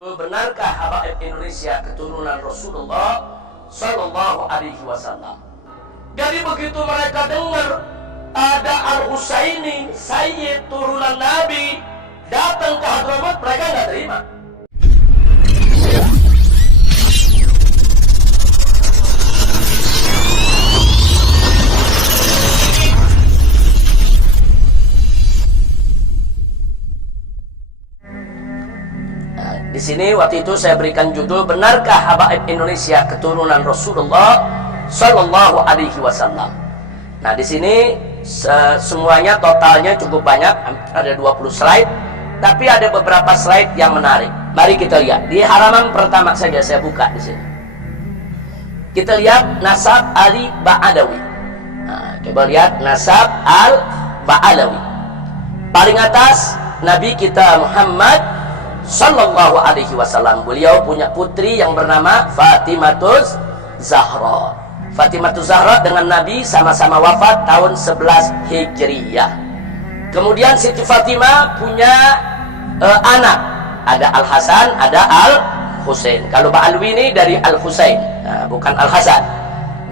Benarkah habaib Indonesia keturunan Rasulullah Sallallahu Alaihi Wasallam? Jadi begitu mereka dengar ada Al-Husaini, Sayyid turunan Nabi, datang ke Hadramaut, mereka nggak terima. Di sini waktu itu saya berikan judul, benarkah habaib Indonesia keturunan Rasulullah Sallallahu Alaihi Wasallam? Nah, di sini semuanya totalnya cukup banyak, ada 20 slide, tapi ada beberapa slide yang menarik. Mari kita lihat di halaman pertama saja, saya buka di sini. Kita lihat nasab Ali Ba'alawi. Nah, coba lihat nasab Al-Ba'alawi. Paling atas Nabi kita Muhammad Sallallahu Alaihi Wasallam. Beliau punya putri yang bernama Fatimatus Zahra. Fatimatus Zahra dengan Nabi sama-sama wafat tahun 11 Hijriyah. Kemudian Siti Fatimah punya anak, ada Al Hasan, ada Al Husain. Kalau Ba'alwi ini dari Al Husain, nah, bukan Al Hasan.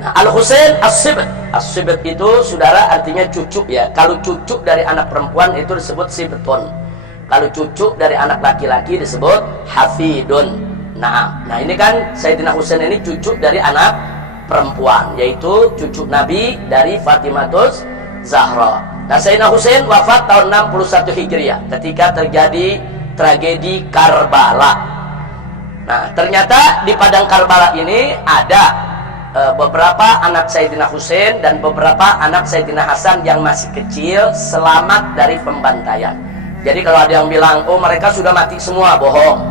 Nah, Al Husain As-Sibt. As-Sibt itu saudara artinya cucu ya. Kalau cucu dari anak perempuan itu disebut Sibtun. Kalau cucu dari anak laki-laki disebut hafidun. Nah ini kan Sayyidina Husain ini cucu dari anak perempuan, yaitu cucu Nabi dari Fatimatus Zahra. Nah, Sayyidina Husain wafat tahun 61 Hijriah ketika terjadi tragedi Karbala. Nah, ternyata di padang Karbala ini ada beberapa anak Sayyidina Husain dan beberapa anak Sayyidina Hasan yang masih kecil selamat dari pembantaian. Jadi kalau ada yang bilang, oh mereka sudah mati semua, bohong.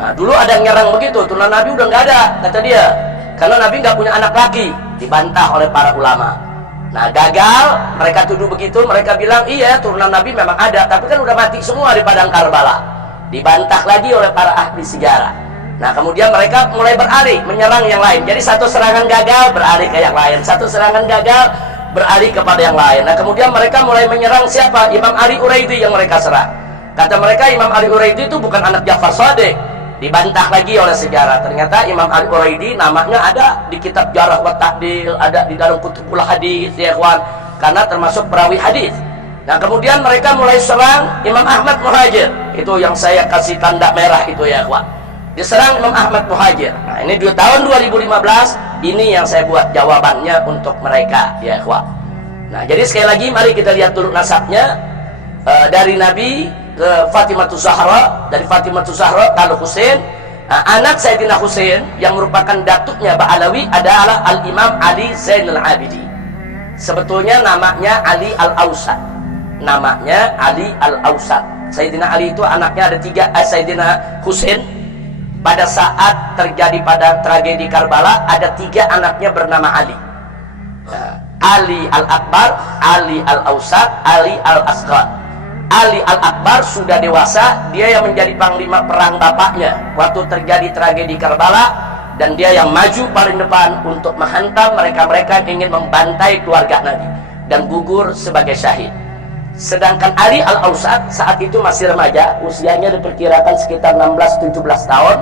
Nah, dulu ada yang nyerang begitu, turunan Nabi udah nggak ada, kata dia. Karena Nabi nggak punya anak laki, dibantah oleh para ulama. Nah, gagal, mereka tuduh begitu, mereka bilang, iya turunan Nabi memang ada, tapi kan udah mati semua di padang Karbala. Dibantah lagi oleh para ahli sejarah. Nah, kemudian mereka mulai beralih, menyerang yang lain. Jadi satu serangan gagal, beralih ke yang lain. Satu serangan gagal, beralih kepada yang lain. Nah, kemudian mereka mulai menyerang siapa? Imam Ali Uraidi yang mereka serang. Kata mereka Imam Ali Uraidi itu bukan anak Ja'far Shadiq. Dibantah lagi oleh sejarah. Ternyata Imam Ali Uraidi namanya ada di kitab Jarh wa Ta'dil, ada di dalam kutubul hadis ya kawan, karena termasuk perawi hadis. Nah, kemudian mereka mulai serang Imam Ahmad Muhajir. Itu yang saya kasih tanda merah itu ya kawan. Diserang Imam Ahmad Muhajir. Nah, ini di tahun 2015 ini yang saya buat jawabannya untuk mereka ya ikhwah. Nah, jadi sekali lagi mari kita lihat dulu nasabnya dari Nabi ke Fatimatus Zahra, dari Fatimatus Zahra ke Al Husain. Nah, anak Sayyidina Husain yang merupakan datuknya Ba'alawi adalah Al-Imam Ali Zainal Abidin. Sebetulnya namanya Ali Al-Ausat. Namanya Ali Al-Ausat. Sayyidina Ali itu anaknya ada 3, Sayyidina Husain. Pada saat terjadi pada tragedi Karbala ada 3 anaknya bernama Ali. Ali Al-Akbar, Ali Al-Ausat, Ali Al-Asghar. Ali Al-Akbar sudah dewasa, dia yang menjadi panglima perang bapaknya waktu terjadi tragedi Karbala, dan dia yang maju paling depan untuk menghantam mereka-mereka yang ingin membantai keluarga Nabi dan gugur sebagai syahid. Sedangkan Ali Al-Ausat saat itu masih remaja, usianya diperkirakan sekitar 16-17 tahun,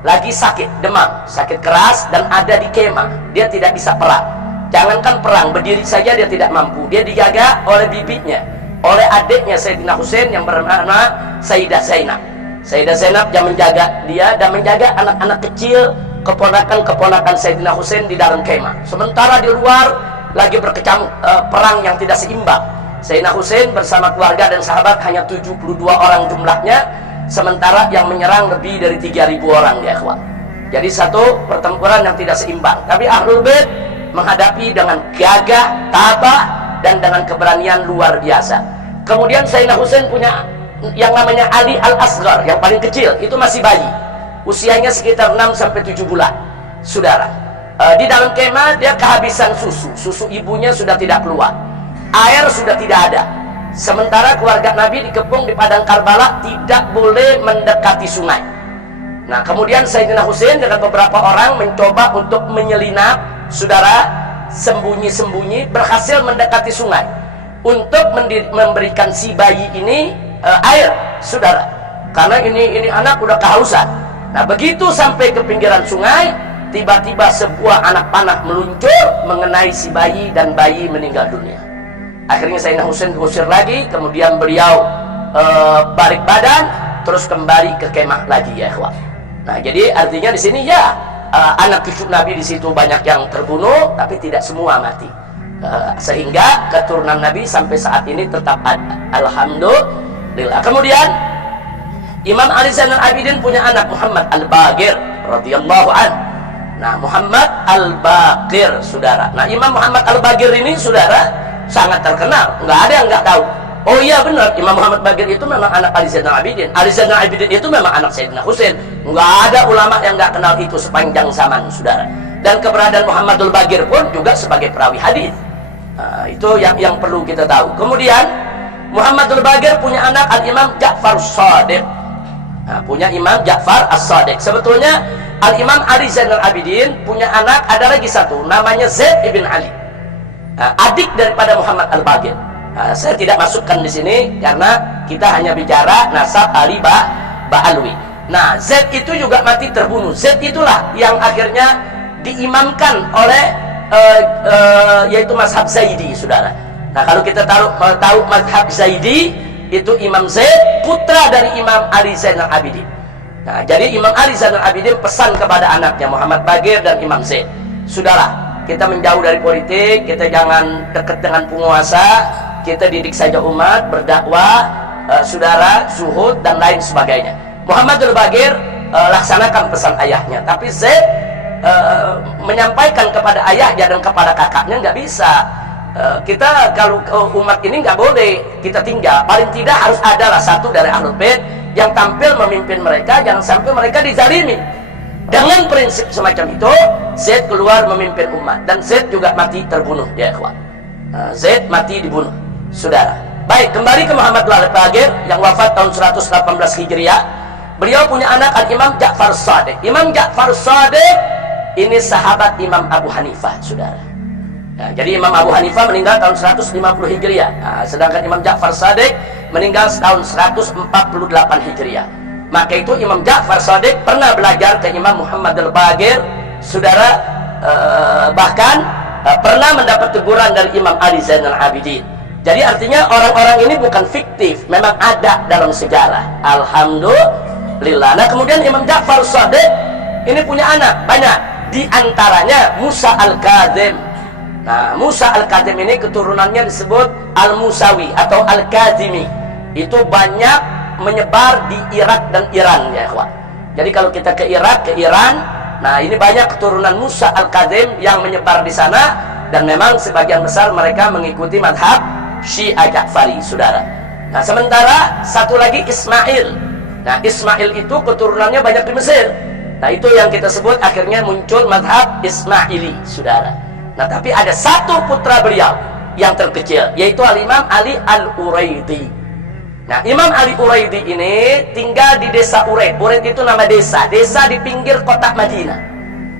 lagi sakit, demam, sakit keras, dan ada di kemah. Dia tidak bisa perang. Jangankan perang, berdiri saja dia tidak mampu. Dia dijaga oleh bibinya, oleh adiknya Sayyidina Husain yang bernama Sayyidah Zainab. Sayyidah Zainab yang menjaga dia dan menjaga anak-anak kecil, keponakan-keponakan Sayyidina Husain di dalam kemah. Sementara di luar lagi berkecamuk perang yang tidak seimbang. Sayyidina Husain bersama keluarga dan sahabat hanya 72 orang jumlahnya, sementara yang menyerang lebih dari 3.000 orang ya ikhwan. Jadi satu pertempuran yang tidak seimbang. Tapi Ahlul Bait menghadapi dengan gagah, tabah, dan dengan keberanian luar biasa. Kemudian Sayyidina Husain punya yang namanya Ali Al-Asghar, yang paling kecil, itu masih bayi. Usianya sekitar 6-7 bulan. Saudara, di dalam kemah dia kehabisan susu. Susu ibunya sudah tidak keluar. Air sudah tidak ada. Sementara keluarga Nabi dikepung di padang Karbala, tidak boleh mendekati sungai. Nah, kemudian Sayyidina Husain dengan beberapa orang mencoba untuk menyelinap, saudara, sembunyi-sembunyi, berhasil mendekati sungai untuk memberikan si bayi ini air, saudara. Karena ini anak udah kehausan. Nah begitu sampai ke pinggiran sungai, tiba-tiba sebuah anak panah meluncur mengenai si bayi dan bayi meninggal dunia. Akhirnya Sayyidina Husain diusir lagi, kemudian beliau balik badan, terus kembali ke kemah lagi ya ikhwan. Nah jadi artinya di sini ya anak cucu Nabi di situ banyak yang terbunuh, tapi tidak semua mati. Sehingga keturunan Nabi sampai saat ini tetap ada. Alhamdulillah. Kemudian Imam Ali Zainal Abidin punya anak Muhammad Al-Baqir radhiyallahu an. Nah, Muhammad Al-Baqir, saudara. Nah, Imam Muhammad Al-Baqir ini, saudara, sangat terkenal. Nggak ada yang nggak tahu. Oh iya benar, Imam Muhammad Baqir itu memang anak Ali Zainal Abidin. Ali Zainal Abidin itu memang anak Sayyidina Husain. Nggak ada ulama yang nggak kenal itu sepanjang zaman, saudara. Dan keberadaan Muhammad Al-Baqir pun juga sebagai perawi hadis. Nah, itu yang perlu kita tahu. Kemudian Muhammad Al-Baqir punya anak Al-Imam Ja'far Shadiq. Nah, punya Imam Ja'far As-Shadiq. Sebetulnya Al-Imam Ali Zainal Abidin punya anak, ada lagi satu, namanya Zaid ibn Ali, adik daripada Muhammad Al-Baqir. Saya tidak masukkan di sini karena kita hanya bicara nasab Ali Ba'alwi. Nah, Zaid itu juga mati terbunuh. Zaid itulah yang akhirnya diimamkan oleh yaitu mazhab Zaidi, saudara. Nah, kalau kita tahu mazhab Zaidi, itu Imam Zaid, putra dari Imam Ali Zainal Abidin. Nah, jadi Imam Ali Zainal Abidin pesan kepada anaknya Muhammad Baqir dan Imam Zaid, saudara, kita menjauh dari politik, kita jangan dekat dengan penguasa, kita didik saja umat, berdakwah, saudara, zuhud dan lain sebagainya. Muhammad Al-Baqir laksanakan pesan ayahnya, tapi Zaid menyampaikan kepada ayahnya dan kepada kakaknya nggak bisa. Kita kalau umat ini nggak boleh kita tinggal, paling tidak harus adalah satu dari Ahlul Bait yang tampil memimpin mereka, jangan sampai mereka dizalimi. Dengan prinsip semacam itu, Zaid keluar memimpin umat, dan Zaid juga mati terbunuh ya ikhwan. Zaid mati dibunuh, saudara. Baik, kembali ke Muhammad Al-Baqir yang wafat tahun 118 Hijriah. Beliau punya anak Al-Imam Ja'far Shadiq. Imam Ja'far Shadiq ini sahabat Imam Abu Hanifah, saudara. Nah, jadi Imam Abu Hanifah meninggal tahun 150 Hijriah. Nah, sedangkan Imam Ja'far Shadiq meninggal tahun 148 Hijriah. Maka itu Imam Ja'far Shadiq pernah belajar ke Imam Muhammad Al-Baqir, saudara, bahkan pernah mendapat teguran dari Imam Ali Zainal Abidin. Jadi artinya orang-orang ini bukan fiktif, memang ada dalam sejarah. Alhamdulillah. Nah, kemudian Imam Ja'far Shadiq ini punya anak banyak, di antaranya Musa Al-Kazim. Nah, Musa Al-Kazim ini keturunannya disebut Al-Musawi atau Al-Kazimi. Itu banyak menyebar di Irak dan Iran ya ikhwan. Jadi kalau kita ke Irak, ke Iran, nah ini banyak keturunan Musa Al-Kazim yang menyebar di sana, dan memang sebagian besar mereka mengikuti madhab Syiah Ja'fari, saudara. Nah, sementara satu lagi Ismail. Nah, Ismail itu keturunannya banyak di Mesir. Nah, itu yang kita sebut akhirnya muncul madhab Ismaili, saudara. Nah, tapi ada satu putra beliau yang terkecil, yaitu Al-Imam Ali Al-Uraidi. Nah, Imam Ali Uraidi ini tinggal di desa Uraid. Uraid itu nama desa, desa di pinggir kota Madinah.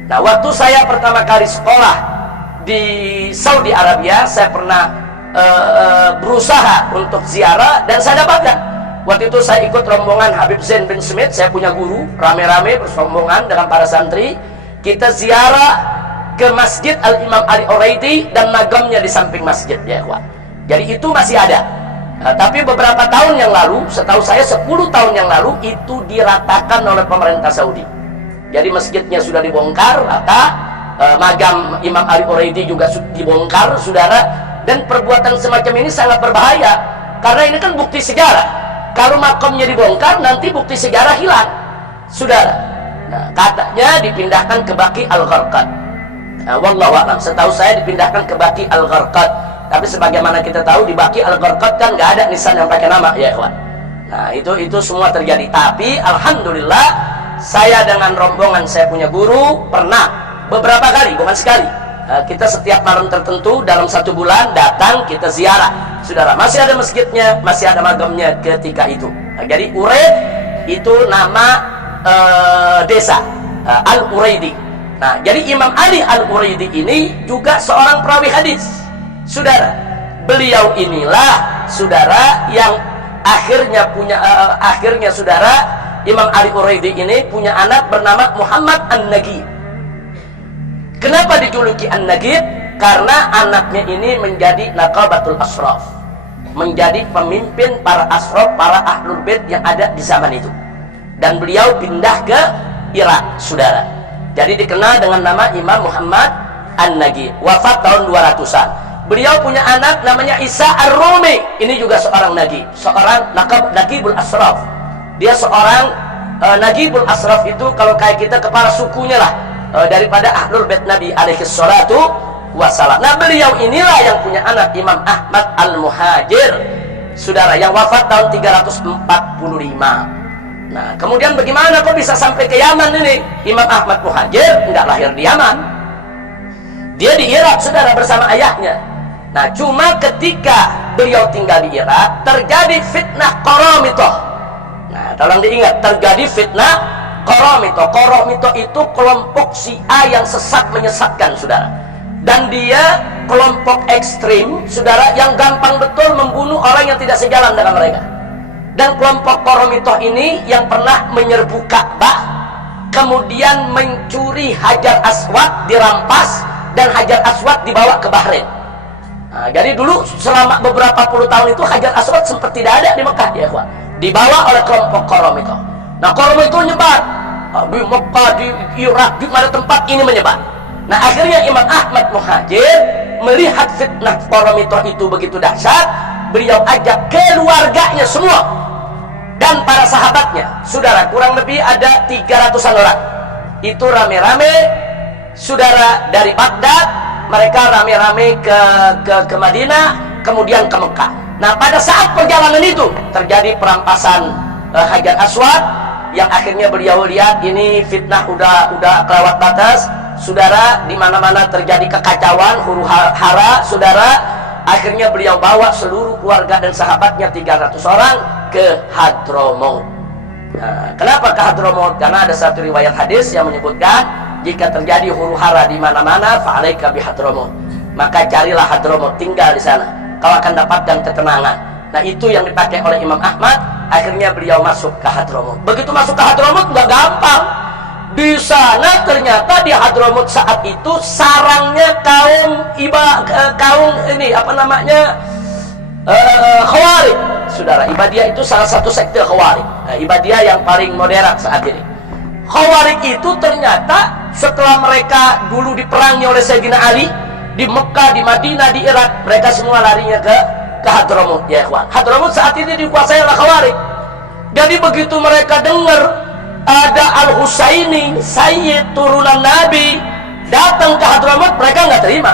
Nah, waktu saya pertama kali sekolah di Saudi Arabia, saya pernah berusaha untuk ziarah, dan saya dapatkan. Waktu itu saya ikut rombongan Habib Zain bin Smith, saya punya guru, rame-rame bersambungan dengan para santri. Kita ziarah ke Masjid Al-Imam Ali Uraidi, dan magamnya di samping masjid ya ikhwan. Jadi itu masih ada. Tapi beberapa tahun yang lalu, setahu saya 10 tahun yang lalu, itu diratakan oleh pemerintah Saudi. Jadi masjidnya sudah dibongkar rata, magam Imam Ali Uraidi juga dibongkar, saudara. Dan perbuatan semacam ini sangat berbahaya, karena ini kan bukti sejarah. Kalau makamnya dibongkar, nanti bukti sejarah hilang, saudara. Nah, katanya dipindahkan ke Baqi Al-Gharqad. Nah, wallahu a'lam, setahu saya dipindahkan ke Baqi Al-Gharqad. Tapi sebagaimana kita tahu, di Baqi Al-Gharqad kan nggak ada nisan yang pakai nama ya ikhwan. Nah, itu semua terjadi. Tapi alhamdulillah, saya dengan rombongan saya punya guru pernah beberapa kali, bukan sekali, kita setiap malam tertentu dalam 1 bulan datang, kita ziarah, saudara. Masih ada masjidnya, masih ada magamnya ketika itu. Nah, jadi Uraid itu nama desa Al-Uraidi. Nah, jadi Imam Ali Al-Uraidi ini juga seorang perawi hadis, saudara. Beliau inilah, saudara, yang akhirnya saudara, Imam Ali Uraidi ini punya anak bernama Muhammad An-Nagib. Kenapa dijuluki An-Nagib? Karena anaknya ini menjadi naqabatul ashraf, menjadi pemimpin para ashraf, para ahlul bait yang ada di zaman itu. Dan beliau pindah ke Irak, saudara. Jadi dikenal dengan nama Imam Muhammad An-Nagib. Wafat tahun 200-an. Beliau punya anak namanya Isa Ar-Rumi. Ini juga seorang Nagib, seorang Nagibul Ashraf. Dia seorang Nagibul Ashraf itu kalau kayak kita kepala sukunya lah, daripada ahlul bait Nabi alaihi salatu wassalam. Nah, beliau inilah yang punya anak Imam Ahmad Al-Muhajir, saudara, yang wafat tahun 345. Nah, kemudian bagaimana kok bisa sampai ke Yaman ini? Imam Ahmad Muhajir enggak lahir di Yaman. Dia di Irak, saudara, bersama ayahnya. Nah, cuma ketika beliau tinggal di Irak, terjadi fitnah Qaramitoh. Nah, tolong diingat, terjadi fitnah Qaramitoh. Qaramitoh itu kelompok Syiah yang sesat menyesatkan, saudara. Dan dia kelompok ekstrim, saudara, yang gampang betul membunuh orang yang tidak sejalan dengan mereka. Dan kelompok Qaramitoh ini yang pernah menyerbu Ka'bah, kemudian mencuri Hajar Aswad, dirampas, dan Hajar Aswad dibawa ke Bahrain. Nah, jadi dulu selama beberapa puluh tahun itu Hajar Aswad sempat tidak ada di Mekah, ya kawan. Dibawa oleh kelompok Qaramitoh. Nah, Qaramitoh nyebar di Mekah, di Irak, di mana tempat ini menyebar. Nah, akhirnya Imam Ahmad Muhajir melihat fitnah Qaramitoh itu begitu dahsyat, beliau ajak keluarganya semua dan para sahabatnya, saudara, kurang lebih ada 300-an orang. Itu rame-rame, saudara, dari Baghdad, mereka rame-rame ke Madinah, kemudian ke Mekah. Nah, pada saat perjalanan itu terjadi perampasan Hajar Aswad, yang akhirnya beliau lihat ini fitnah udah kelewat batas, saudara, di mana-mana terjadi kekacauan, huru hara, saudara. Akhirnya beliau bawa seluruh keluarga dan sahabatnya 300 orang ke Hadramaut. Nah, kenapa ke Hadramaut? Karena ada satu riwayat hadis yang menyebutkan jika terjadi huru hara di mana-mana, fa'alaika bi Hadramaut. Maka carilah Hadramaut, tinggal di sana. Kau akan dapatkan ketenangan. Nah, itu yang dipakai oleh Imam Ahmad. Akhirnya beliau masuk ke Hadramaut. Begitu masuk ke Hadramaut nggak gampang. Di sana ternyata di Hadramaut saat itu sarangnya kaum ini apa namanya, Khawarij, saudara. Ibadiyah itu salah satu sekte Khawarij. Nah, Ibadiyah yang paling modern saat ini. Khawarij itu ternyata setelah mereka dulu diperangi oleh Sayyidina Ali di Mekah, di Madinah, di Irak, mereka semua larinya ke Hadramaut, ya ikhwan. Hadramaut saat ini dikuasai oleh Khawarij. Jadi begitu mereka dengar ada Al-Husaini, Sayyid turunan Nabi, datang ke Hadramaut, mereka nggak terima.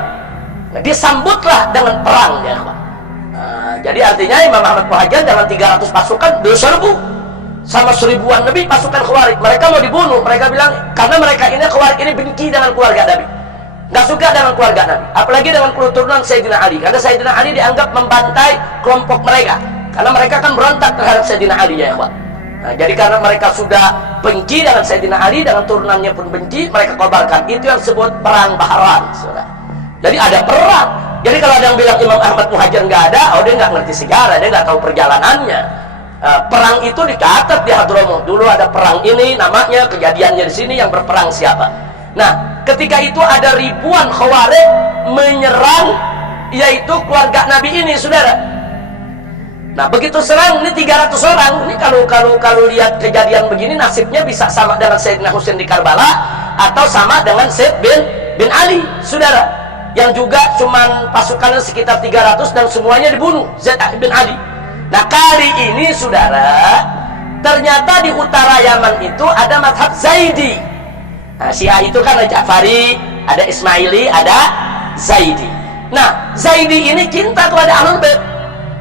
Nah, disambutlah dengan perang, ya ikhwan. Nah, jadi artinya Imam Ahmad Muhajir dengan 300 pasukan diserbu sama 1000-an lebih pasukan Khawarij. Mereka mau dibunuh. Mereka bilang karena mereka ini Khawarij ini benci dengan keluarga Nabi, nggak suka dengan keluarga Nabi, apalagi dengan keturunan Sayyidina Ali, karena Sayyidina Ali dianggap membantai kelompok mereka, karena mereka kan berontak terhadap Sayyidina Ali, ya ikhwan. Nah, jadi karena mereka sudah benci dengan Sayyidina Ali, dengan turunannya pun benci, mereka kobarkan. Itu yang disebut perang Bahrain, saudara. Jadi ada perang. Jadi kalau ada yang bilang Imam Ahmad Muhajir nggak ada, dia nggak ngerti sejarah, dia nggak tahu perjalanannya. Perang itu dicatat di Hadramaut. Dulu ada perang ini, namanya, kejadiannya di sini, yang berperang siapa. Nah, ketika itu ada ribuan Khawarij menyerang yaitu keluarga Nabi ini, saudara. Nah, begitu serang ini 300 orang. Ini kalau lihat kejadian begini, nasibnya bisa sama dengan Sayyidina Husain di Karbala atau sama dengan Said bin Ali, saudara, yang juga cuman pasukannya sekitar 300 dan semuanya dibunuh, Zaid bin Ali. Nah, kali ini, saudara, ternyata di utara Yaman itu ada mazhab Zaidi. Nah, Syiah itu kan ada Ja'fari, ada Ismaili, ada Zaidi. Nah, Zaidi ini cinta kepada Ahlul Bait.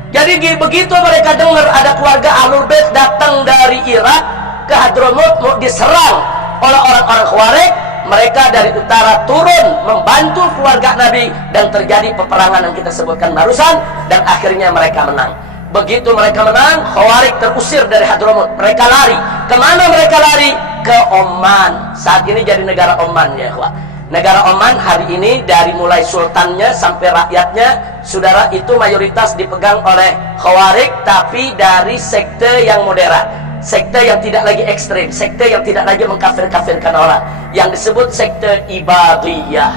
Jadi begitu mereka dengar ada keluarga Ahlul Bait datang dari Irak ke Hadramaut mau diserang oleh orang-orang Khawarij, mereka dari utara turun membantu keluarga Nabi dan terjadi peperangan yang kita sebutkan barusan, dan akhirnya mereka menang. Begitu mereka menang, Khawarij terusir dari Hadramaut. Mereka lari. Kemana mereka lari? Ke Oman. Saat ini jadi negara Oman, ya ikhwah. Negara Oman hari ini dari mulai sultannya sampai rakyatnya, saudara, itu mayoritas dipegang oleh Khawarij, tapi dari sekte yang moderat. sekte yang tidak lagi ekstrim, sekte yang tidak lagi mengkafir-kafirkan orang, yang disebut sekte Ibadiyah.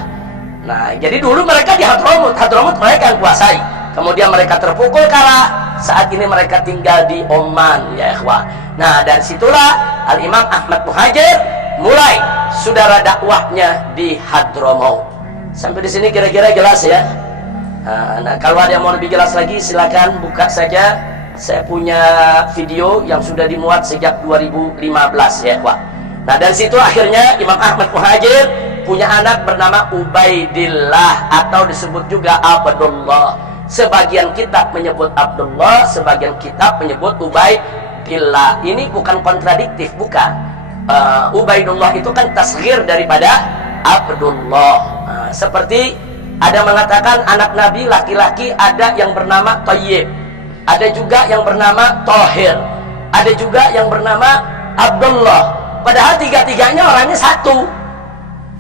Nah, jadi dulu mereka di Hadramut mereka yang kuasai. Kemudian mereka terpukul kalah. Saat ini mereka tinggal di Oman, ya ikhwah. Nah, dari situlah Al-Imam Ahmad Muhajir mulai saudara dakwahnya di Hadramaut. Sampai di sini kira-kira jelas ya. Nah, kalau ada yang mau lebih jelas lagi silakan buka saja. Saya punya video yang sudah dimuat sejak 2015 ya, Pak. Nah, dari situ akhirnya Imam Ahmad Muhajir punya anak bernama Ubaidillah atau disebut juga Abdullah. Sebagian kitab menyebut Abdullah, sebagian kitab menyebut Ubaidillah. Ini bukan kontradiktif, bukan. Ubaidullah itu kan tasghir daripada Abdullah. Seperti ada mengatakan anak Nabi laki-laki ada yang bernama Thayyib, ada juga yang bernama Thahir, ada juga yang bernama Abdullah. Padahal tiga-tiganya orangnya satu.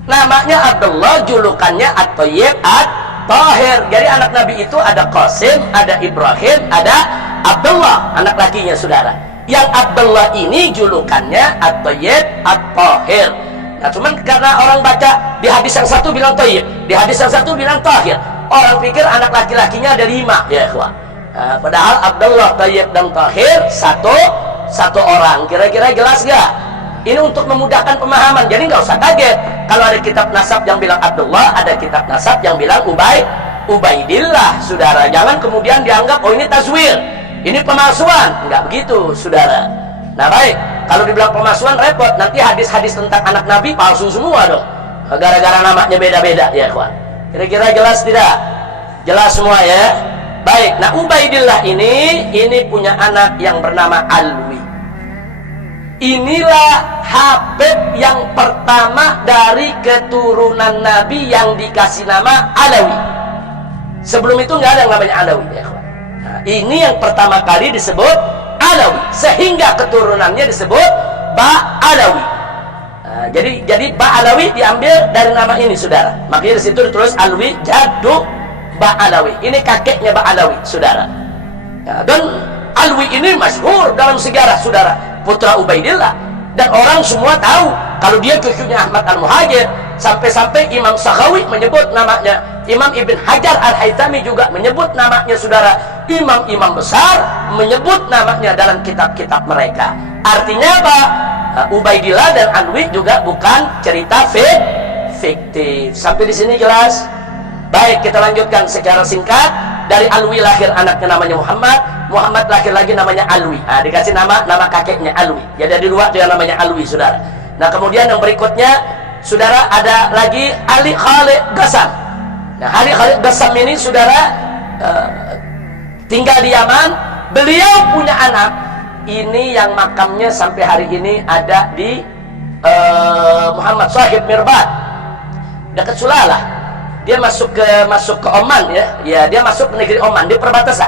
Namanya Abdullah, julukannya At-Thayyib, At-Thahir. Jadi anak Nabi itu ada Qasim, ada Ibrahim, ada Abdullah, anak lakinya saudara. Yang Abdullah ini julukannya At-Thayyib, At-Thahir. Nah, cuman karena orang baca di hadis yang satu bilang Thayyib, di hadis yang satu bilang Thahir, orang pikir anak laki-lakinya ada 5 ya ikhwah. Padahal Abdullah, Thayyib dan Thahir satu orang. Kira-kira jelas gak? Ini untuk memudahkan pemahaman. Jadi nggak usah kaget kalau ada kitab nasab yang bilang Abdullah, ada kitab nasab yang bilang Ubaidillah, saudara. Jangan kemudian dianggap oh ini tazwir, ini pemalsuan. Nggak begitu, saudara. Nah, baik, kalau dibilang pemalsuan repot, nanti hadis-hadis tentang anak Nabi palsu semua dong, gara-gara namanya beda-beda ya kawan. Kira-kira jelas tidak? Jelas semua ya. Baik, nah Ubaidillah ini punya anak yang bernama Alwi. Inilah Habib yang pertama dari keturunan Nabi yang dikasih nama Alawi. Sebelum itu nggak ada yang namanya Alawi ya kawan. Nah, ini yang pertama kali disebut Alawi, sehingga keturunannya disebut Ba'alawi. Nah, jadi Ba'alawi diambil dari nama ini saudara. Makanya di situ ditulis Alwi jaddu Ba'alawi. Ini kakeknya Ba'alawi saudara. Nah, dan Alwi ini masyhur dalam sejarah saudara, putra Ubaidillah, dan orang semua tahu kalau dia cucunya Ahmad Al-Muhajir. Sampai-sampai Imam Sakhawi menyebut namanya, Imam Ibn Hajar Al-Haytami juga menyebut namanya saudara. Imam-imam besar menyebut namanya dalam kitab-kitab mereka. Artinya apa? Ubaidillah dan Alwi juga bukan cerita fiktif. Sampai di sini jelas? Baik, kita lanjutkan secara singkat. Dari Alwi lahir anaknya namanya Muhammad, Muhammad lahir lagi namanya Alwi. Nah, dikasih nama kakeknya Alwi. Jadi ada 2 dia namanya Alwi saudara. Nah, kemudian yang berikutnya saudara ada lagi Ali Khalid Ghassam. Nah, Ali Khalid Ghassam ini saudara tinggal di Yaman. Beliau punya anak ini yang makamnya sampai hari ini ada di Muhammad Shahid Mirbad dekat Sulalah. Dia masuk ke Oman ya, dia masuk ke negeri Oman di perbatasan.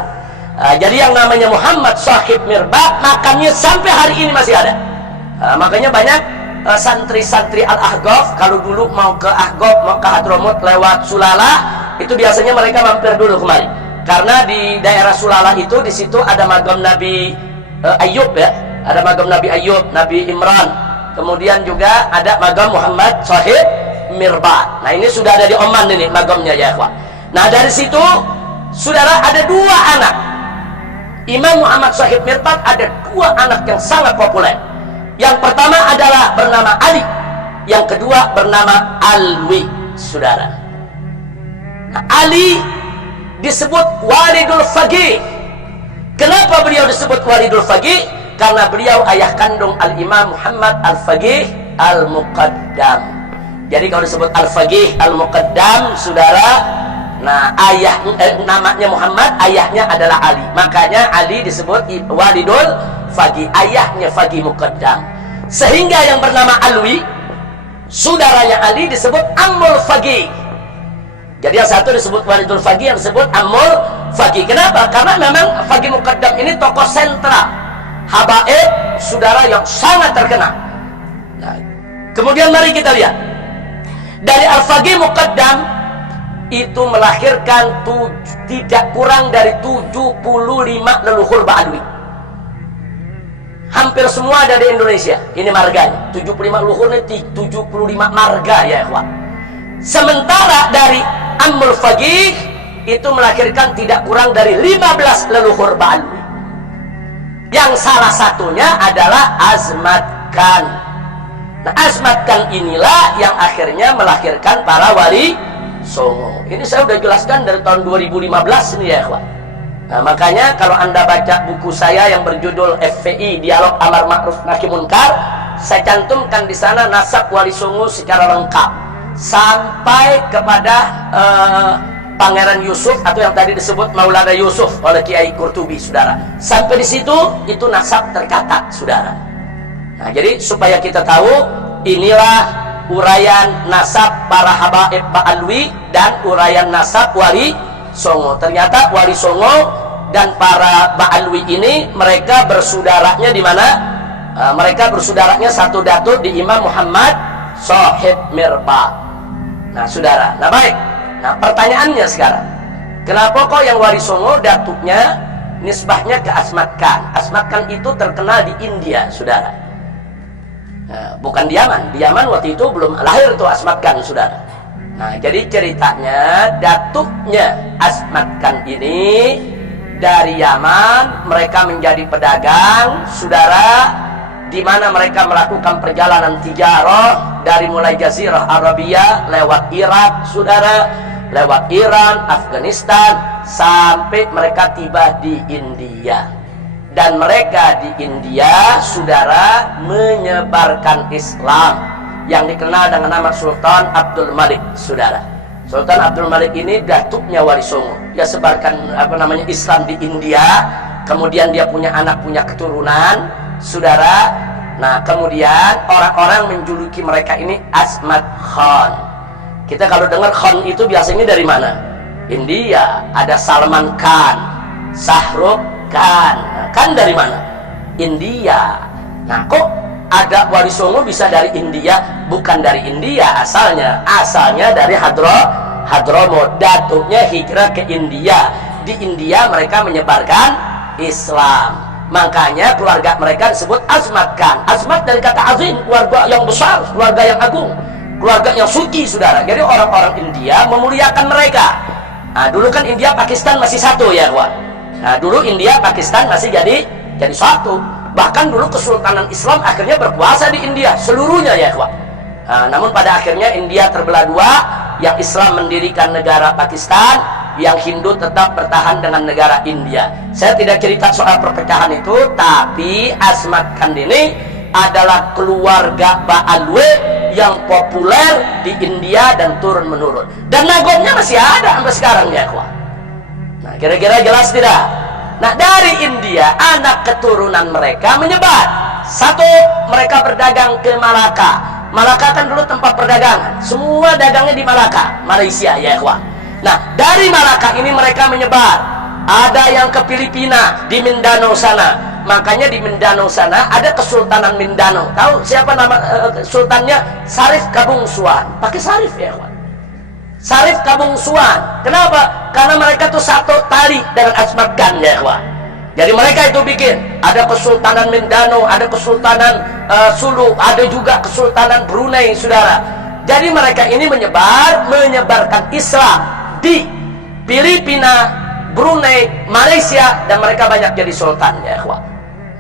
Jadi yang namanya Muhammad Shahid Mirbad makamnya sampai hari ini masih ada. Makanya banyak santri-santri Al-Ahqaf kalau dulu mau ke Ahqaf, mau ke Hadramut lewat Sulalah, itu biasanya mereka mampir dulu kemari. Karena di daerah Sulalah itu di situ ada magam Nabi Ayub ya, ada magam Nabi Ayub, Nabi Imran. Kemudian juga ada magam Muhammad Shahid Mirbad. Nah, ini sudah ada di Oman ini magamnya ya, ikhwan. Nah, dari situ saudara ada 2 anak. Imam Muhammad Shahid Mirbad ada 2 anak yang sangat populer. Yang pertama adalah bernama Ali, yang kedua bernama Alwi, saudara. Nah, Ali disebut Walidul Faqih. Kenapa beliau disebut Walidul Faqih? Karena beliau ayah kandung Al-Imam Muhammad Al-Faqih Al-Muqaddam. Jadi kalau disebut Al-Faqih Al-Muqaddam saudara, nah namanya Muhammad, ayahnya adalah Ali. Makanya Ali disebut Walidul Faqih, ayahnya Faqih Muqaddam. Sehingga yang bernama Alwi, saudaranya Ali, disebut Ammul Faqih. Jadi yang satu disebut Walidul Faqih, yang disebut Ammul Faqih. Kenapa? Karena memang Faqih Muqaddam ini tokoh sentral, habaib saudara yang sangat terkenal. Nah, kemudian mari kita lihat. Dari Al-Faqih Muqaddam itu melahirkan tidak kurang dari 75 leluhur Ba'alwi. hampir semua ada di Indonesia. Ini marganya 75 leluhurnya, 75 marga ya ikhwan. Sementara dari Ammul Faqih itu melahirkan tidak kurang dari 15 leluhur Ba'alwi, yang salah satunya adalah Azmat Khan. Nah, Azmat Khan inilah yang akhirnya melahirkan para wali Songo. Ini saya udah jelaskan dari tahun 2015 ini ya ikhwan. Nah, makanya kalau Anda baca buku saya yang berjudul FPI Dialog Amar Ma'ruf Nahi Munkar, saya cantumkan di sana nasab wali Songo secara lengkap sampai kepada Pangeran Yusuf atau yang tadi disebut Maulana Yusuf oleh Kiai Qurtubi, saudara. Sampai di situ itu nasab tercatat, saudara. Nah, jadi supaya kita tahu, inilah uraian nasab para habaib Ba'alwi dan uraian nasab wali Songo. Ternyata wali Songo dan para Ba'alwi ini mereka bersudaranya di mana? Mereka bersudaranya satu datuk di Imam Muhammad Shahib Mirba. Nah, saudara. Nah, baik. Nah, pertanyaannya sekarang, kenapa kok yang wali Songo datuknya nisbahnya ke Azmat Khan? Azmat Khan itu terkenal di India, saudara. Nah, bukan di Yaman. Di Yaman waktu itu belum lahir tuh Azmat Khan, saudara. Nah, jadi ceritanya datuknya Azmat Khan ini dari Yaman, mereka menjadi pedagang, saudara, di mana mereka melakukan perjalanan tijarah dari mulai Jazirah Arabia lewat Irak, saudara, lewat Iran, Afghanistan, sampai mereka tiba di India. Dan mereka di India, saudara, menyebarkan Islam yang dikenal dengan nama Sultan Abdul Malik, saudara. Sultan Abdul Malik ini datuknya wali Songo. Dia sebarkan Islam di India. Kemudian dia punya anak, punya keturunan, saudara. Nah, kemudian orang-orang menjuluki mereka ini Azmat Khan. Kita kalau dengar Khan itu biasanya dari mana? India. Ada Salman Khan, Shahrukh Khan. Nah, kan dari mana? India. Nah, kok ada wali Songo bisa dari India? Bukan dari India asalnya. Asalnya dari Hadramut. Datuknya hijrah ke India. Di India mereka menyebarkan Islam. Makanya keluarga mereka disebut Azmat Khan. Azmat dari kata azim, keluarga yang besar, keluarga yang agung, keluarga yang suci, saudara. Jadi orang-orang India memuliakan mereka. Nah, dulu kan India Pakistan masih satu ya, kawan. Nah, dulu India Pakistan masih jadi satu. Bahkan dulu Kesultanan Islam akhirnya berkuasa di India seluruhnya ya, kawan. Nah, namun pada akhirnya India terbelah dua, yang Islam mendirikan negara Pakistan, yang Hindu tetap bertahan dengan negara India. Saya tidak cerita soal perpecahan itu, tapi Azmat Khan ini adalah keluarga Ba'alwi yang populer di India dan turun menurun. Dan nagobnya masih ada sampai sekarang ya, kawan. Nah, kira-kira jelas tidak? Nah, dari India anak keturunan mereka menyebar. Satu, mereka berdagang ke Malaka. Malaka kan dulu tempat perdagangan. Semua dagangnya di Malaka, Malaysia ya, kawan. Nah, dari Malaka ini mereka menyebar. Ada yang ke Filipina, di Mindanao sana. Makanya di Mindanao sana ada Kesultanan Mindanao. Tahu siapa nama sultannya? Sarif Kabungsuan. Pakai sarif ya, kawan. Sarif Kabungsuan. Kenapa? Karena mereka tuh satu tali dengan Azmat Khan ya, kawan. Jadi mereka itu bikin. Ada Kesultanan Mindanao, ada Kesultanan Sulu, ada juga Kesultanan Brunei, saudara. Jadi mereka ini menyebarkan Islam di Filipina, Brunei, Malaysia, dan mereka banyak jadi sultan ya, kawan.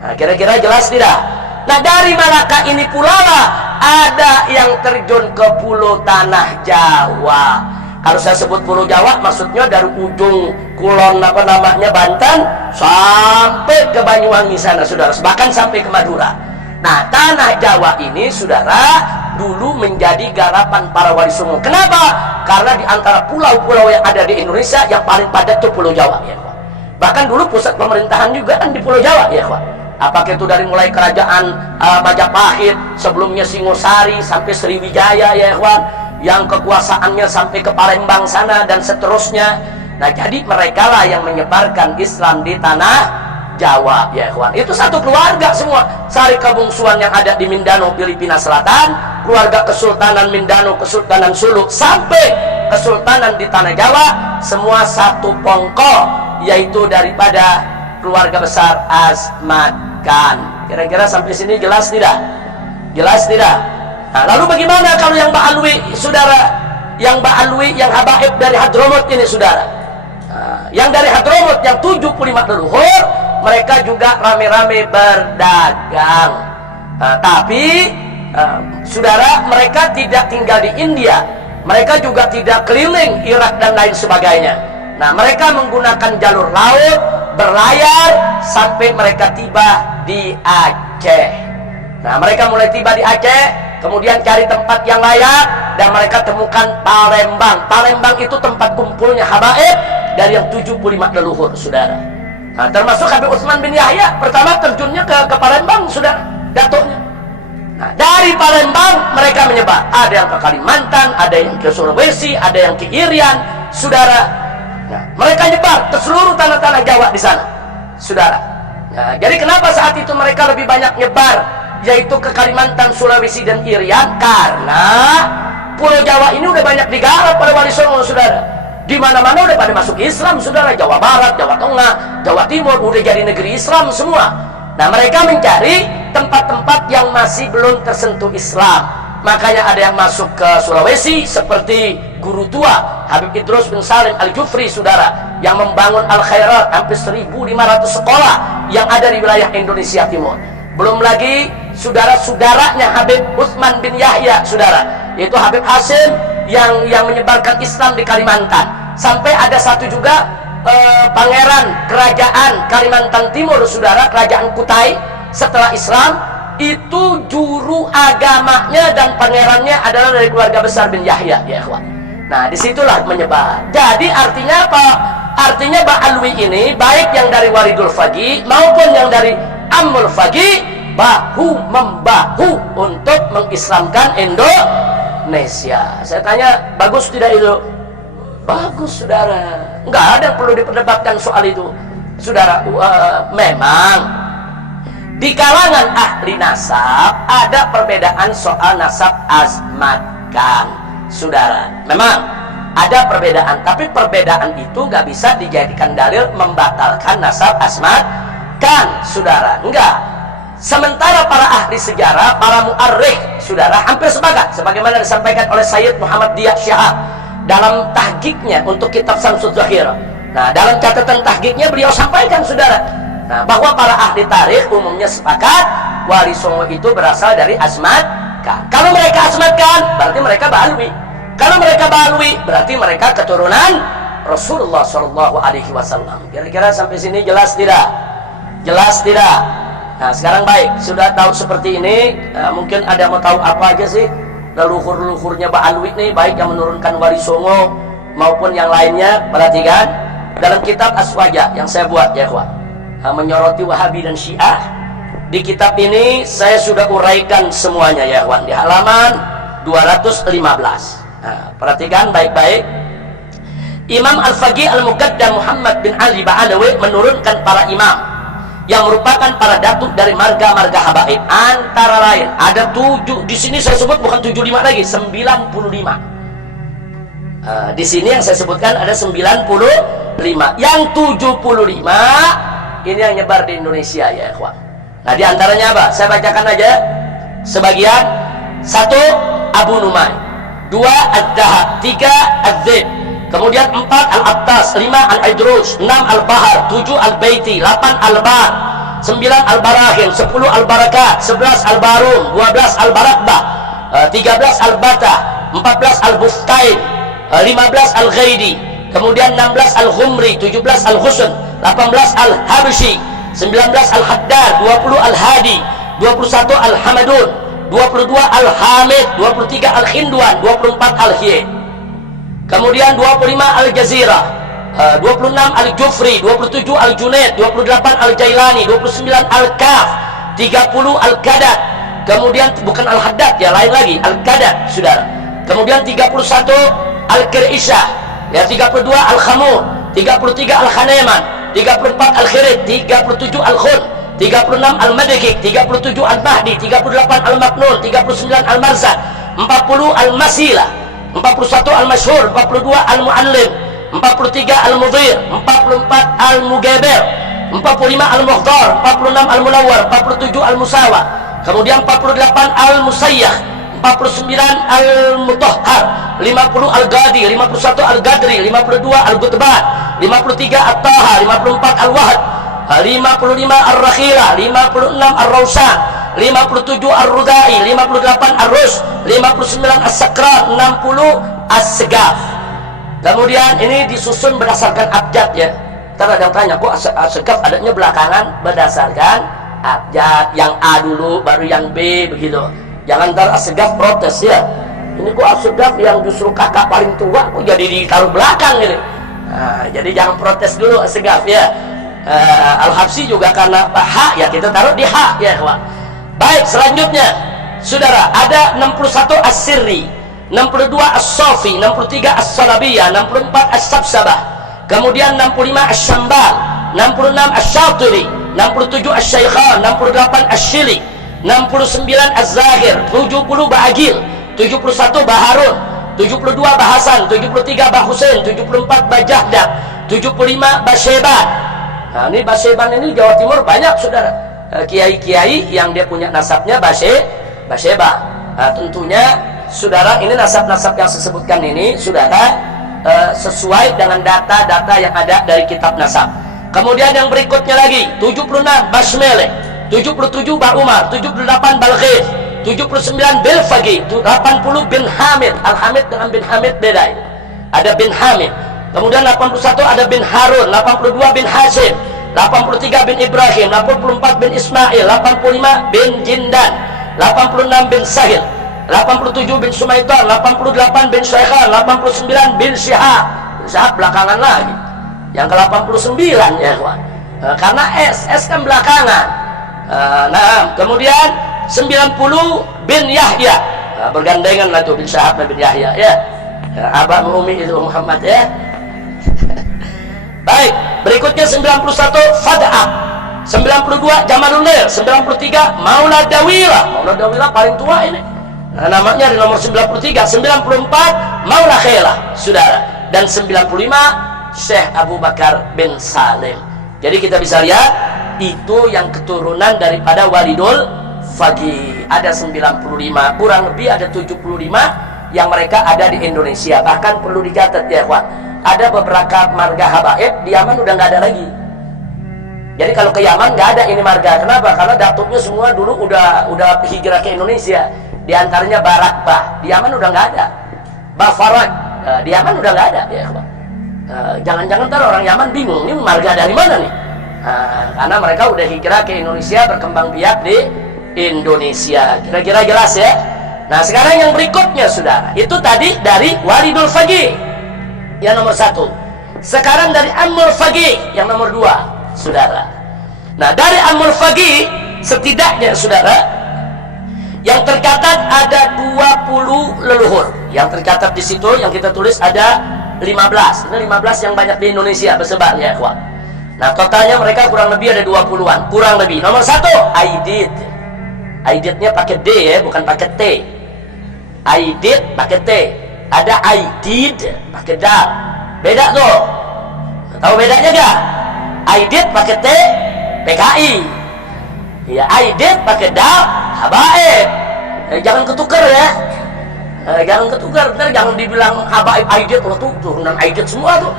Nah, kira-kira jelas tidak? Nah, dari Malaka ini pula lah ada yang terjun ke pulau tanah Jawa. Kalau saya sebut pulau Jawa, maksudnya dari ujung kulon Banten sampai ke Banyuwangi sana, saudara. Bahkan sampai ke Madura. Nah, tanah Jawa ini, saudara, dulu menjadi garapan para wali Songo. Kenapa? Karena di antara pulau-pulau yang ada di Indonesia, yang paling padat itu Pulau Jawa ya, kawan. Bahkan dulu pusat pemerintahan juga kan di Pulau Jawa ya, kawan. Apakah itu dari mulai kerajaan Majapahit, sebelumnya Singosari sampai Sriwijaya ya, kawan, yang kekuasaannya sampai ke Palembang sana dan seterusnya. Nah, jadi mereka lah yang menyebarkan Islam di tanah Jawa ya, kawan. Itu satu keluarga semua. Sarif Kabungsuan yang ada di Mindanao, Filipina Selatan, keluarga Kesultanan Mindanao, Kesultanan Sulu, sampai Kesultanan di tanah Jawa, semua satu pongkol, yaitu daripada keluarga besar Azmat Khan. Kira-kira sampai sini jelas tidak? Jelas tidak? Nah, lalu bagaimana kalau yang Ba'alwi, saudara? Yang Ba'alwi, yang habaib dari Hadramut ini, saudara. Nah, yang dari Hadramut, yang 75 leluhur, mereka juga rame-rame berdagang. Nah, tapi, saudara, mereka tidak tinggal di India. Mereka juga tidak keliling Irak dan lain sebagainya. Nah, mereka menggunakan jalur laut, berlayar, sampai mereka tiba di Aceh. Nah, mereka mulai tiba di Aceh, kemudian cari tempat yang layak, dan mereka temukan Palembang. Palembang itu tempat kumpulnya habaib dari yang 75 leluhur, saudara. Nah, termasuk Habib Utsman bin Yahya, pertama terjunnya ke Palembang, saudara, datuknya. Nah, dari Palembang mereka menyebar. Ada yang ke Kalimantan, ada yang ke Sulawesi, ada yang ke Irian, saudara. Nah, mereka nyebar ke seluruh tanah-tanah Jawa di sana, saudara. Nah, jadi kenapa saat itu mereka lebih banyak nyebar, yaitu ke Kalimantan, Sulawesi, dan Irian? Karena Pulau Jawa ini udah banyak digarap oleh Wali Songo, saudara. Di mana-mana udah pada masuk Islam, saudara. Jawa Barat, Jawa Tengah, Jawa Timur udah jadi negeri Islam semua. Nah, mereka mencari tempat-tempat yang masih belum tersentuh Islam. Makanya ada yang masuk ke Sulawesi seperti guru tua Habib Idrus bin Salim Al-Jufri, saudara, yang membangun Al-Khairat hampir 1.500 sekolah yang ada di wilayah Indonesia Timur. Belum lagi saudara-saudaranya Habib Utsman bin Yahya, saudara, yaitu Habib Hasim yang menyebarkan Islam di Kalimantan. Sampai ada satu juga pangeran kerajaan Kalimantan Timur, saudara, kerajaan Kutai setelah Islam, itu juru agamanya dan pangerannya adalah dari keluarga besar bin Yahya, ya ikhwan. Nah, disitulah menyebar. Jadi artinya apa? Artinya Ba'alwi ini, baik yang dari Waridul Faqih maupun yang dari Amul Faqih, bahu-membahu untuk mengislamkan Indonesia. Saya tanya, bagus tidak itu? Bagus, saudara. Enggak ada yang perlu diperdebatkan soal itu, saudara. Memang di kalangan ahli nasab ada perbedaan soal nasab asmatkan, saudara. Memang ada perbedaan, tapi perbedaan itu nggak bisa dijadikan dalil membatalkan nasab asmatkan, saudara. Enggak. Sementara para ahli sejarah, para mu'arrikh, saudara, hampir sepakat, sebagaimana disampaikan oleh Sayyid Muhammad Diya Syihab dalam tahqiqnya untuk kitab Samsud Zahirah. Nah, dalam catatan tahqiqnya beliau sampaikan, saudara, nah, bahwa para ahli tarikh umumnya sepakat Wali Songo itu berasal dari asmatkan. Kalau mereka asmatkan, berarti mereka Ba'alwi. Kalau mereka Ba'alwi, berarti mereka keturunan Rasulullah SAW. Kira-kira sampai sini jelas tidak? Jelas tidak? Nah, sekarang baik, sudah tahu seperti ini, mungkin ada mau tahu apa aja sih leluhur-leluhurnya Ba'alwi nih, baik yang menurunkan Wali Songo maupun yang lainnya. Perhatikan dalam kitab Aswaja yang saya buat, ya ikhwan, menyoroti Wahabi dan Syiah. Di kitab ini saya sudah uraikan semuanya, ya ikhwan, di halaman 215. Nah, perhatikan baik-baik. Imam Al-Faqih Al-Muqaddam Muhammad bin Ali Ba'alawi menurunkan para imam yang merupakan para datuk dari marga-marga habaib. Antara lain ada 7, di sini saya sebut bukan 75 lagi, 95. Di sini yang saya sebutkan ada 95. Yang 75 ini yang nyebar di Indonesia, ya ikhwan. Nah, di antaranya apa? Saya bacakan aja sebagian. 1. Abu Numay, 2. Ad-Dahab, 3. Az-Zid, kemudian 4. Al-Attas, 5. Al-Idrus, 6. Al-Bahar, 7. Al-Baiti, 8. Al-Bar, 9. Al-Barahin, 10. Al-Barakat, 11. Al-Barum, 12. Al-Barakbah, 13. Al-Batah, 14. Al-Buftain, 15. Al-Ghaidi, kemudian 16. Al-Ghumri, 17. Al-Husn, 18. Al-Habshi, 19. Al-Haddad, 20. Al-Hadi, 21. Al-Hamadun, 22. Al-Hamid, 23. Al-Khindwan, 24. Al-Hiy, kemudian 25. Al-Jazirah, 26. Al-Jufri, 27. Al-Junaid, 28. Al-Jailani, 29. Al-Kaf, 30. Al-Qadat, kemudian bukan Al-Haddad, ya, lain lagi, Al-Qadat, saudara. Kemudian 31. Al-Qiraisah, ya, 32. Al-Khamur, 33. Al-Khaneman, 34. Al-Khirid, 37. Al-Khun, 36. Al-Madikik, 37. Al-Mahdi, 38. Al-Maknun, 39. Al-Marzad, 40. Al-Masilah, 41. Al-Masyhur, 42. Al-Muallim, 43. Al-Mudhir, 44. Al-Mugaber, 45 Al-Mukhtar, 46 Al-Munawwar, 47 Al-Musawa, kemudian 48 Al-Musayyah, 49 Al-Mutahhar, 50 Al-Ghadi, 51 Al-Ghadri, 52 Al-Gutban, 53 At-Taha, 54 Al-Wahd, 55 Ar-Rakhila, 56 Ar-Rawsan, 57 Ar-Rudai, 58 Ar-Rus, 59 As-Sakran, 60 As-Segaf. Kemudian ini disusun berdasarkan abjad ya. Ntar ada yang tanya, kok As-Segaf adanya belakangan? Berdasarkan abjad, yang A dulu baru yang B begitu. Jangan ntar As-Segaf protes ya, ini kok As-Segaf yang justru kakak paling tua kok jadi ditaruh belakang ini. Nah, jadi jangan protes dulu As-Segaf ya. Al-Habsyi juga karena hak ya kita taruh di hak ya kawan. Baik, selanjutnya saudara, ada 61 As-Sirri, 62 As-Safi, 63 As-Salabiyah, 64 As-Sabsabah, kemudian 65 As-Syambal, 66 As-Syatiri, 67 As-Syaikhan, 68 As-Syili, 69 Az-Zahir, 70 Ba'agil, 71 Baharun, 72 Bahasan, 73 Bahusain, 74 Bajahdah, 75 Basyeban. Nah, ini Basyeban ini Jawa Timur banyak saudara, kiai-kiai yang dia punya nasabnya Basyeba. Nah, tentunya saudara ini nasab-nasab yang saya sebutkan ini saudara sesuai dengan data-data yang ada dari kitab nasab. Kemudian yang berikutnya lagi 76 Basmele, 77 Ba Umar, 78 Balghis, 79 Bilfagi, 80 bin Hamid. Al-Hamid dengan bin Hamid beda ini. Ada bin Hamid. Kemudian 81 ada bin Harun, 82 bin Hashim, 83 bin Ibrahim, 84 bin Ismail, 85 bin Jindan, 86 bin Sahil, 87 bin Sumaitan, 88 bin Syaikhan, 89 bin Syihab. Syihab belakangan lagi. Yang ke 89 ya kawan. Karena S kan belakangan. Nah, kemudian 90 bin Yahya. Nah, bergandengan lah tuh bin Syihab dan bin Yahya ya. Abah Umi itu Muhammad ya. Baik, berikutnya 91 Fad'ah, 92 Jamalul Lail, 93 Maulad Dawilah. Maulad Dawilah paling tua ini. Nah, namanya di nomor 93, 94 Maula Khailah, saudara, dan 95 Syekh Abu Bakar bin Salim. Jadi kita bisa lihat itu yang keturunan daripada Walidul Faqih. Ada 95, kurang lebih ada 75 yang mereka ada di Indonesia. Bahkan perlu dicatat ya, kawan. Ada beberapa marga habaib di Yaman udah nggak ada lagi. Jadi kalau ke Yaman nggak ada ini marga. Kenapa? Karena datuknya semua dulu udah hijrah ke Indonesia. Di antaranya Barakbah di Yaman udah nggak ada. Bafaraj di Yaman udah nggak ada. Ya, jangan-jangan ntar orang Yaman bingung, ini marga dari mana nih? Karena mereka udah hijrah ke Indonesia, berkembang biak di Indonesia. Kira-kira jelas ya. Nah sekarang yang berikutnya saudara, itu tadi dari Walidul Faqih yang nomor 1. Sekarang dari Ammul Faqih yang nomor 2 saudara. Nah dari Ammul Faqih setidaknya saudara yang tercatat ada 20 leluhur. Yang tercatat di situ yang kita tulis ada 15. Ini 15 yang banyak di Indonesia bersebar ya kawan. Nah totalnya mereka kurang lebih ada 20-an, kurang lebih. Nomor 1 Aidid. Aididnya pakai D ya, bukan pakai T. Aidid pakai T. Ada Aidid pakai dal. Beda tuh. Tahu bedanya gak? Aidid pakai T PKI. Ya, Aidid pakai dal habaib. Jangan ketukar ya. Jangan ketukar, bentar, jangan dibilang habaib Aidid, wah tuh turunan Aidid semua tuh.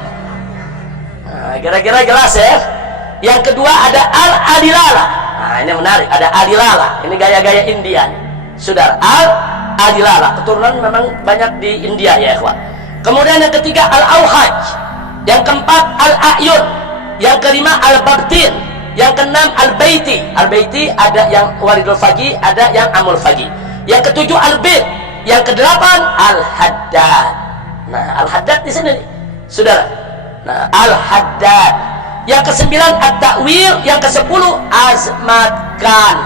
Kira-kira jelas ya. Yang kedua ada Al-Adilala. Nah ini menarik, ada Adilala. Ini gaya-gaya India nih. Saudara, Al-Adilala keturunan memang banyak di India ya ikhwan. Kemudian yang ketiga Al-Auhaj, yang keempat Al-A'yun, yang kelima Al-Bagtin, yang keenam Al-Baiti. Al-Baiti ada yang Walidul Faqih, ada yang Ammul Faqih. Yang ketujuh Al-Bid, yang kedelapan Al-Haddad. Nah Al-Haddad di sini nih, saudara. Nah Al-Haddad. Yang kesembilan At-Ta'wil, yang kesepuluh Azmat Khan.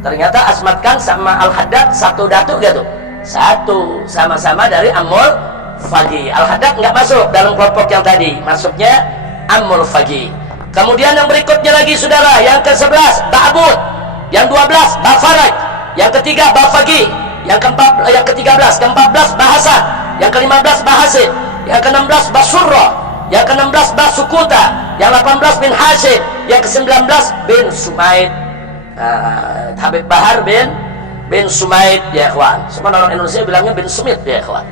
Ternyata Azmat Khan sama Al-Haddad satu datuk gak tuh? Satu, sama-sama dari Ammul Faqih. Al-Haddad nggak masuk dalam kelompok yang tadi, masuknya Ammul Faqih. Kemudian yang berikutnya lagi saudara, yang ke-11 Ba'bud, yang 12 Bafaraj, yang ketiga Bafaqih, yang ke-13 Bahasan, yang ke-15 Bahasin, yang ke-16 Basurrah, yang ke-16 Basukuta, yang 18 bin Hashim, yang ke-19 bin Sumaid. Habib Bahar bin Sumaid ya ikhwan. Semua orang Indonesia bilangnya bin Sumit ya ikhwan.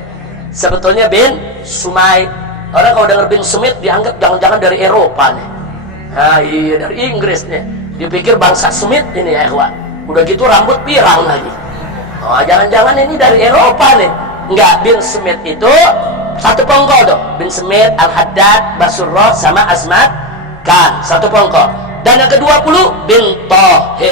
Sebetulnya bin Sumaid. Orang kalau dengar bin Sumit dianggap jangan-jangan dari Eropa nih. Iya dari Inggris nih. Dipikir bangsa Sumit ini ya ikhwan. Udah gitu rambut pirang lagi. Oh jangan-jangan ini dari Eropa nih. Enggak, bin Sumit itu satu pongkol tuh. Bin Sumit, Al-Haddad, Basurrah sama Asmat Khan, satu pongkol. Dan yang ke-20 bin Tohir.